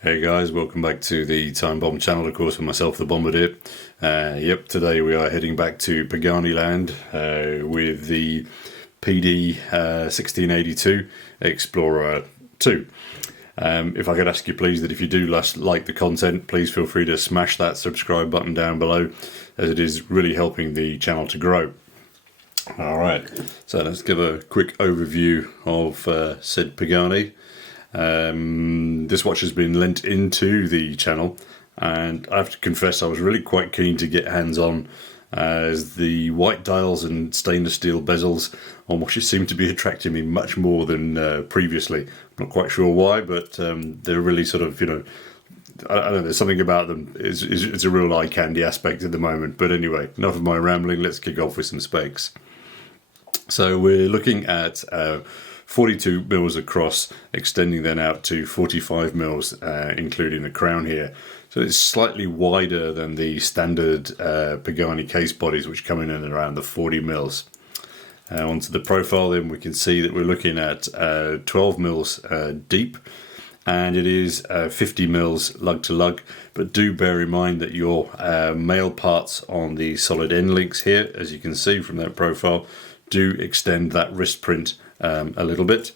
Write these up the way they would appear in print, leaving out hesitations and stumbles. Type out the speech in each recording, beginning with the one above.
Hey guys, welcome back to the Time Bomb channel, of course, with myself, the Bombardier. Today we are heading back to Pagani land with the PD-1682 Explorer 2. If I could ask you please that if you do like the content, please feel free to smash that subscribe button down below, as it is really helping the channel to grow. Alright, so let's give a quick overview of said Pagani. This watch has been lent into the channel, and I have to confess I was really quite keen to get hands on, as the white dials and stainless steel bezels on watches seem to be attracting me much more than previously. I'm not quite sure why, but they're really sort of, I don't know, there's something about them. It's a real eye candy aspect at the moment. But anyway, enough of my rambling, let's kick off with some specs. So we're looking at 42 mils across, extending then out to 45 mils, including the crown here. So it's slightly wider than the standard Pagani case bodies, which come in and around the 40 mils. Onto the profile, then we can see that we're looking at 12 mils deep, and it is 50 mils lug to lug. But do bear in mind that your male parts on the solid end links here, as you can see from that profile, do extend that wrist print a little bit.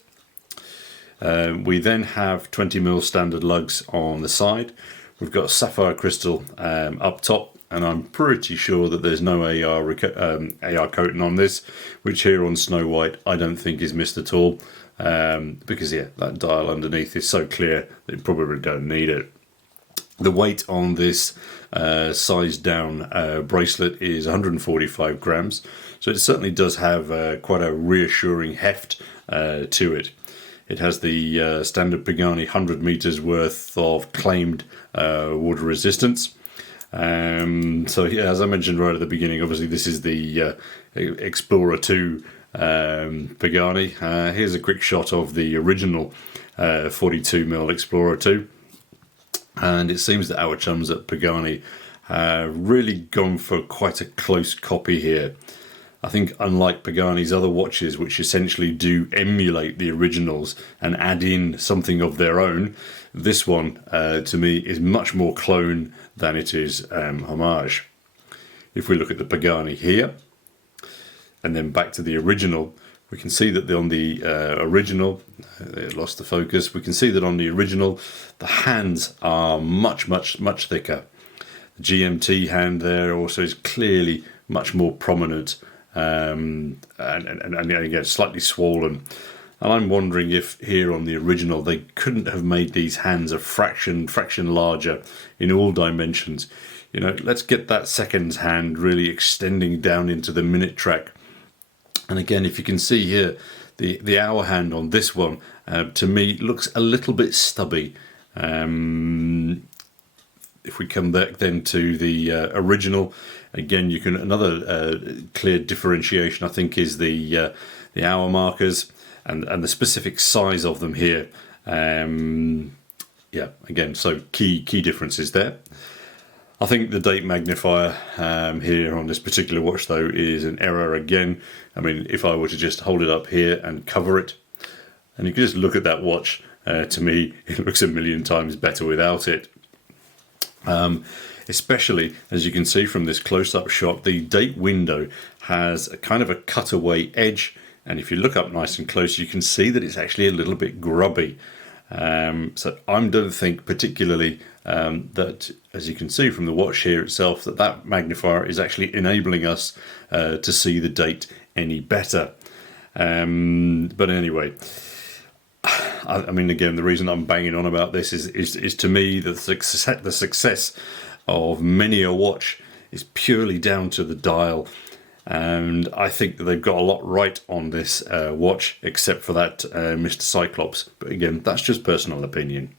We then have 20 mil standard lugs on the side. We've got sapphire crystal up top, and I'm pretty sure that there's no AR coating on this, which here on Snow White I don't think is missed at all, because yeah, that dial underneath is so clear that you probably don't need it. The weight on this sized down bracelet is 145 grams, so it certainly does have quite a reassuring heft to it. It has the standard Pagani 100 meters worth of claimed water resistance. So yeah, as I mentioned right at the beginning, obviously this is the Explorer 2 Pagani. Here's a quick shot of the original 42mm Explorer 2. And it seems that our chums at Pagani have really gone for quite a close copy here. I think unlike Pagani's other watches, which essentially do emulate the originals and add in something of their own, this one to me is much more clone than it is homage. If we look at the Pagani here and then back to the original, we can see that on the original, it lost the focus, we can see that on the original the hands are much thicker. The GMT hand there also is clearly much more prominent, and again slightly swollen. And I'm wondering if here on the original they couldn't have made these hands a fraction larger in all dimensions. Let's get that second hand really extending down into the minute track. And again, if you can see here, the hour hand on this one, to me, looks a little bit stubby. If we come back then to the original, again, you can another clear differentiation, I think, is the hour markers and the specific size of them here. Yeah, again, so key differences there. I think the date magnifier here on this particular watch, though, is an error again. I mean, if I were to just hold it up here and cover it, and you can just look at that watch, to me, it looks a million times better without it. Especially, as you can see from this close-up shot, the date window has a kind of a cutaway edge, and if you look up nice and close, you can see that it's actually a little bit grubby. So I don't think particularly that, as you can see from the watch here itself, that magnifier is actually enabling us to see the date any better. But anyway, I mean, again, the reason I'm banging on about this is to me the success of many a watch is purely down to the dial. And I think that they've got a lot right on this watch, except for that Mr. Cyclops. But again, that's just personal opinion.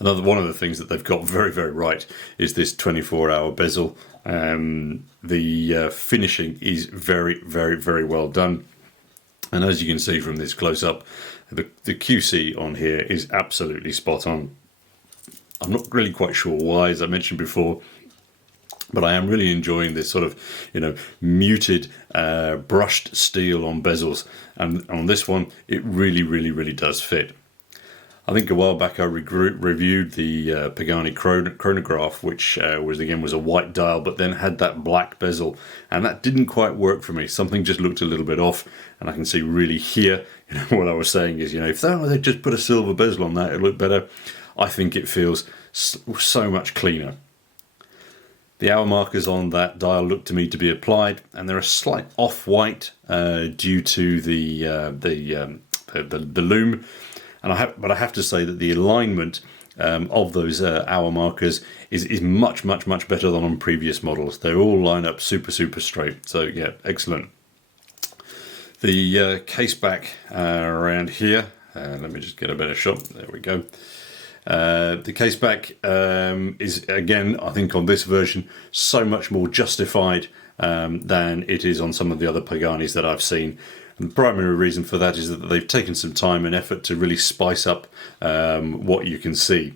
Another one of the things that they've got very right is this 24-hour bezel. The finishing is very well done. And as you can see from this close-up, the QC on here is absolutely spot on. I'm not really quite sure why, as I mentioned before, but I am really enjoying this sort of, muted brushed steel on bezels, and on this one it really does fit. I think a while back I reviewed the Pagani chronograph, which was a white dial, but then had that black bezel, and that didn't quite work for me. Something just looked a little bit off, and I can see really here, what I was saying is, if they just put a silver bezel on that, it'd look better. I think it feels so much cleaner. The hour markers on that dial look to me to be applied, and they're a slight off-white due to the loom. But I have to say that the alignment of those hour markers is much better than on previous models. They all line up super straight. So yeah, excellent. The case back around here. Let me just get a better shot. There we go. The case back is, again, I think on this version, so much more justified than it is on some of the other Paganis that I've seen. And the primary reason for that is that they've taken some time and effort to really spice up what you can see.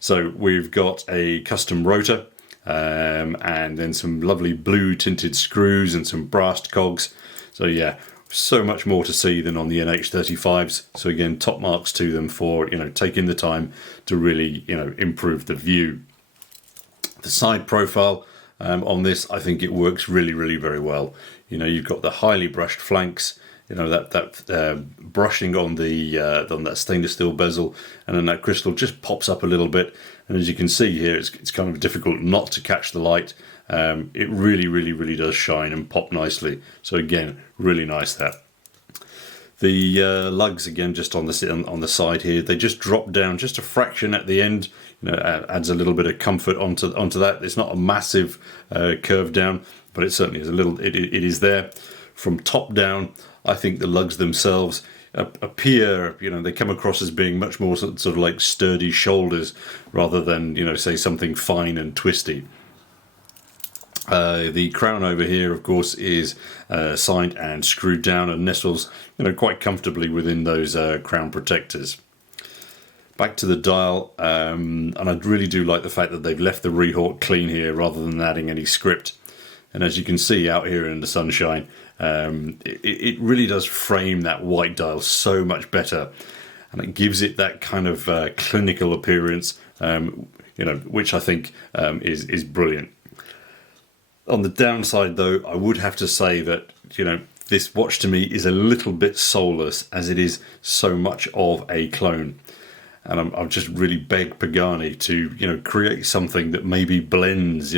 So we've got a custom rotor and then some lovely blue tinted screws and some brass cogs. So yeah, so much more to see than on the NH35s. So again, top marks to them for taking the time to really improve the view. The side profile on this, I think it works really very well. You've got the highly brushed flanks, that brushing on that stainless steel bezel, and then that crystal just pops up a little bit. And as you can see here, it's kind of difficult not to catch the light. It really does shine and pop nicely. So again, really nice that. The lugs, again, just on the side here, they just drop down just a fraction at the end. Adds a little bit of comfort onto that. It's not a massive curve down, but it certainly is a little. It is there. From top down, I think the lugs themselves appear, they come across as being much more sort of like sturdy shoulders rather than, say something fine and twisty. The crown over here, of course, is signed and screwed down and nestles, quite comfortably within those crown protectors. Back to the dial, and I really do like the fact that they've left the rehawk clean here rather than adding any script. And as you can see out here in the sunshine, it really does frame that white dial so much better, and it gives it that kind of clinical appearance, which I think is brilliant. On the downside, though, I would have to say that this watch to me is a little bit soulless, as it is so much of a clone. And I've just really begged Pagani to create something that maybe blends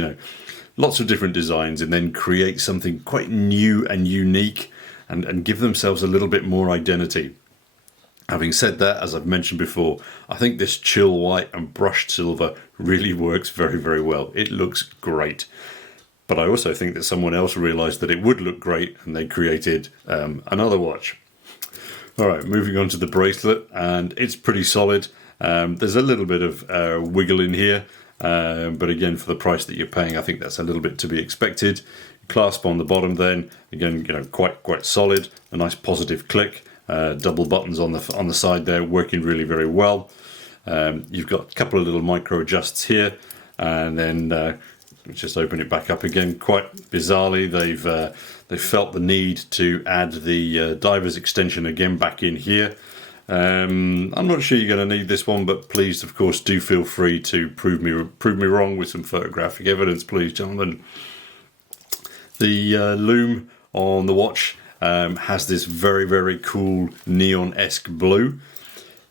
lots of different designs and then create something quite new and unique and give themselves a little bit more identity. Having said that, as I've mentioned before, I think this chill white and brushed silver really works very well. It looks great. But I also think that someone else realised that it would look great and they created another watch. Alright, moving on to the bracelet, and it's pretty solid. There's a little bit of wiggle in here. But again, for the price that you're paying, I think that's a little bit to be expected. Clasp on the bottom then, again, quite solid. A nice positive click. Double buttons on the side there, working really very well. You've got a couple of little micro adjusts here, and then let's just open it back up again. Quite bizarrely, they've felt the need to add the diver's extension again back in here. I'm not sure you're going to need this one, but please, of course, do feel free to prove me wrong with some photographic evidence, please, gentlemen. The loom on the watch has this very cool neon-esque blue,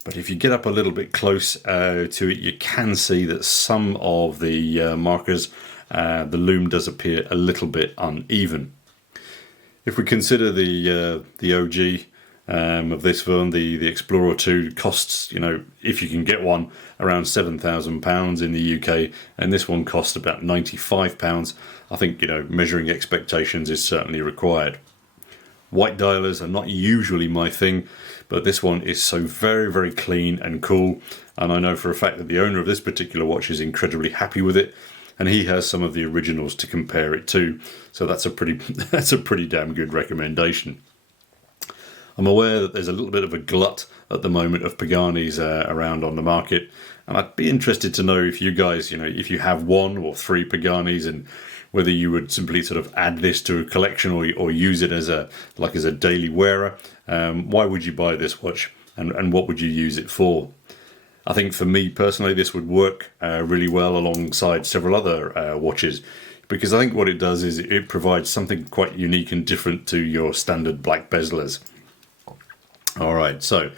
but if you get up a little bit close to it, you can see that some of the markers, the loom does appear a little bit uneven. If we consider the OG of this phone, the Explorer 2 costs, if you can get one, around £7,000 in the UK, and this one costs about £95. I think, measuring expectations is certainly required. White dialers are not usually my thing, but this one is so very clean and cool, and I know for a fact that the owner of this particular watch is incredibly happy with it, and he has some of the originals to compare it to, so that's a pretty damn good recommendation. I'm aware that there's a little bit of a glut at the moment of Paganis around on the market, and I'd be interested to know if you guys, if you have one or three Paganis, and whether you would simply sort of add this to a collection or use it as a daily wearer. Why would you buy this watch, and what would you use it for? I think for me personally, this would work really well alongside several other watches, because I think what it does is it provides something quite unique and different to your standard black bezelers. All right, so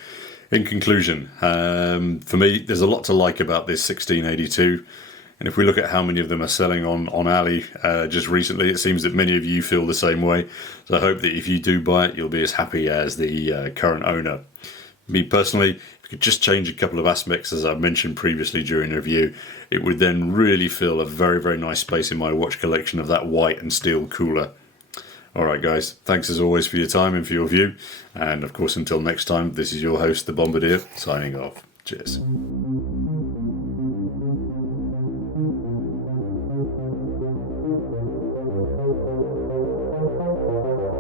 in conclusion, for me, there's a lot to like about this 1682. And if we look at how many of them are selling on Ali just recently, it seems that many of you feel the same way. So I hope that if you do buy it, you'll be as happy as the current owner. Me personally, if you could just change a couple of aspects, as I mentioned previously during the review, it would then really fill a very, very nice space in my watch collection of that white and steel cooler. Alright guys, thanks as always for your time and for your view. And of course, until next time, this is your host, the Bombardier, signing off. Cheers.